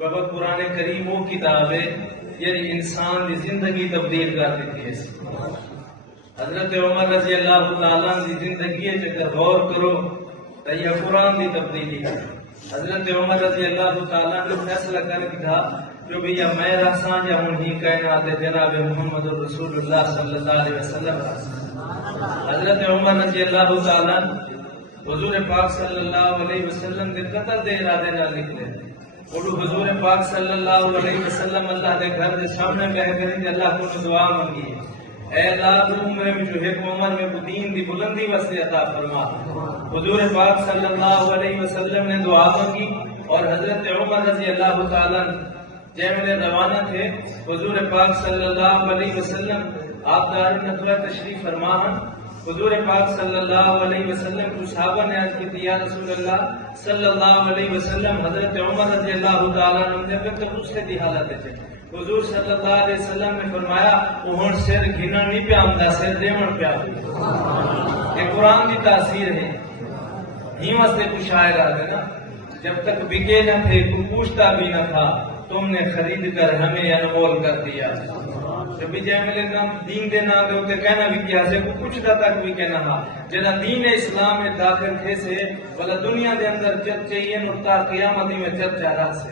بابا قرآن کریم وہ کتاب ہے یعنی انسان کی زندگی تبدیل کر دیتی ہے۔ حضرت عمر رضی اللہ تعالیٰ کی زندگی اگر غور کرو تو یہ قرآن کی تبدیلی ہے۔ حضرت عمر رضی اللہ تعالیٰ نے فیصلہ کر دیا جو بھی یہ میرا سان یا ہوں ہی کائنات جناب محمد رسول اللہ صلی اللہ علیہ وسلم۔ حضرت عمر رضی اللہ تعالیٰ حضور پاک صلی اللہ علیہ وسلم کے قتل دے ارادے نہ نکلے۔ اور حضور پاک صلی اللہ علیہ وسلم اللہ کے گھر کے سامنے بیٹھ کر اللہ کو دعا مانگی، اے اللہ عمر میں جو ہے عمر میں دین کی بلندی واسطے عطا فرما۔ حضور پاک صلی اللہ علیہ وسلم نے دعا مانگی اور حضرت عمر رضی اللہ تعالیٰ جیسے روانہ تھے حضور پاک صلی اللہ علیہ وسلم آپ دار ندوہ تشریف فرما۔ حضور پاک صلی اللہ علیہ وسلم کو صحابہ نے عرض کی یا رسول اللہ صلی اللہ علیہ وسلم حضرت عمر رضی اللہ تعالیٰ عنہ نے تو دوسرے دی حالت ہے۔ حضور صلی اللہ علیہ وسلم نے فرمایا وہ سر گھنن نہیں پیا ہوندا، سر دیون پیا۔ یہ قرآن کی تاثیر ہے۔ ہی واسطے کچھ شاعر آ گئے نا، جب تک بکے نہ تھے کوئی پوچھتا بھی نہ تھا، تم نے خرید کر ہمیں انمول کر دیا۔ جب بھی جائے ملے نام دین دے نام دے ہوتے کہنا بھی کیا سے کو کچھ دا تک بھی کہنا ہاں جنا دین اسلام میں داخل تھے سے بلا دنیا دے اندر چرچ چاہیے نقطہ قیامتی میں چرچ جا رہا سے۔